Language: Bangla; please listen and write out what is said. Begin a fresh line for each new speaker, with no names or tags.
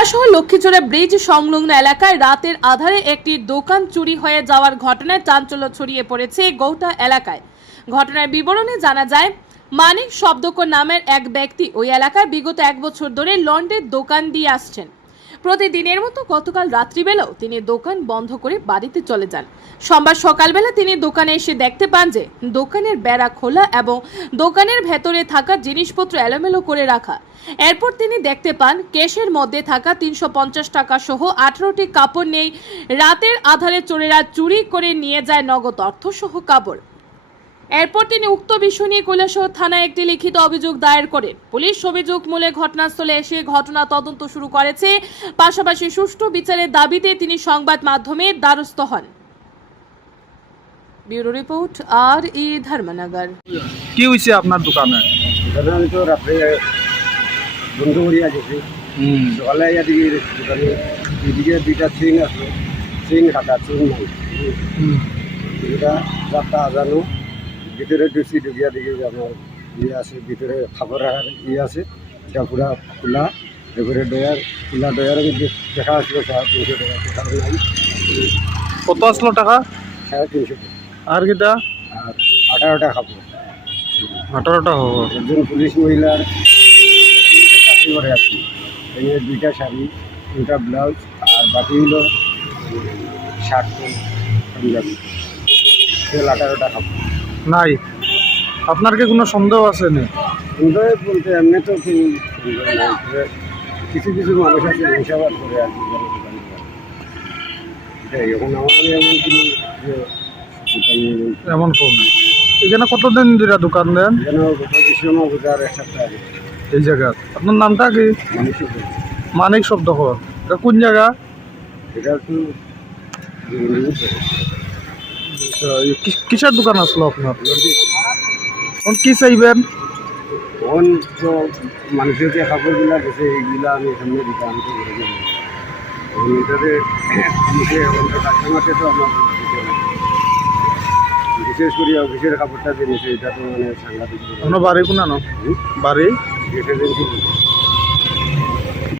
কৈলাসহর লক্ষ্মীচড়া ব্রিজ সংলগ্ন এলাকায় রাতের আধারে একটি দোকান চুরি হয়ে যাওয়ার ঘটনায় চাঞ্চল্য ছড়িয়ে পড়েছে গৌটা এলাকায়। ঘটনার বিবরণে জানা যায়, মানিক শব্দকর নামের এক ব্যক্তি ওই এলাকায় বিগত এক বছর ধরে লন্ডের দোকান দিয়ে আসছেন। প্রতিদিনের মতো গতকাল রাত্রিবেলাও তিনি দোকান বন্ধ করে বাড়িতে চলে যান। সোমবার সকালবেলা তিনি দোকানে এসে দেখতে পান যে দোকানের বেড়া খোলা এবং দোকানের ভেতরে থাকা জিনিসপত্র এলোমেলো করে রাখা। এরপর তিনি দেখতে পান, কেশের মধ্যে থাকা তিনশো পঞ্চাশ টাকা সহ আঠারোটি কাপড় নেই। রাতের আধারে চোরেরা চুরি করে নিয়ে যায় নগদ অর্থ সহ কাপড়। এরপর তিনি উক্ত বিষয় নিয়ে কৈলাসহর থানায় একটি লিখিত অভিযোগ দায়ের করেন। পুলিশ অভিযোগ মূলে ঘটনাস্থলে এসে ঘটনা তদন্ত শুরু করেছে। পাশাপাশি সুষ্ঠু বিচারের দাবিতে তিনি সংবাদ মাধ্যমে দ্বারস্থ হন। ব্যুরো রিপোর্ট আর ই ধর্মনগর।
কি হয়েছে আপনার দোকানে?
এখানে আমি তো রাত্রে বন্ধ করিয়া গেছি। সকালে আইয়া দিকে দোকানে এদিকে দুইটা সিং আছে সিং কাটা সিং নাই দুইটা চারটা আজানো। ভিতরে ঢুকছি ঢুকিয়া দিকে যে আমার ইয়ে আছে ভিতরে খাবার রাখার ইয়ে আছে। এটা পুরা খোলা। এবারে ডয়ার খোলা মধ্যে দেখা আসলো সাড়ে তিনশো টাকা দেখা
কত আসলো টাকা?
সাড়ে তিনশো টাকা।
আর কিটা?
আর আঠারোটা খাব।
আঠারোটা হব
একজন পুলিশ মহিলার চাকরি করে এনে দুইটা শাড়ি দুটা ব্লাউজ আর বাকি হলো শার্ট পাঞ্জাবি। তেল আঠারোটা খাব।
নাই। আপনার কি কোনো সন্দেহ আছে নি?
সুন্দর বলতে এমনি তো নাই, কিছু কিছু মানুষ আছে হিসাবাদ করে আর কি এখন আমাদের এমন কোনো
এমন ফোন এখানে কতদিন ধরে দোকান দেন? এই জায়গা। আপনার নামটা কি? মানিক শব্দ। এটা কোন জায়গা?
এটা
কিসের দোকান আসলো আপনার? এখন কি চাইবেন?
তখন তো মানুষের যে কাপড়গুলা গেছে এইগুলা আমি আমি তো করে এখন এটাতে এখন কাস্টমারকে তো আমার বিশেষ করে অফিসের কাপড়টা যে এটা তো মানে সাংঘাতিক।
আপনার বাড়ি কোন বাড়ি?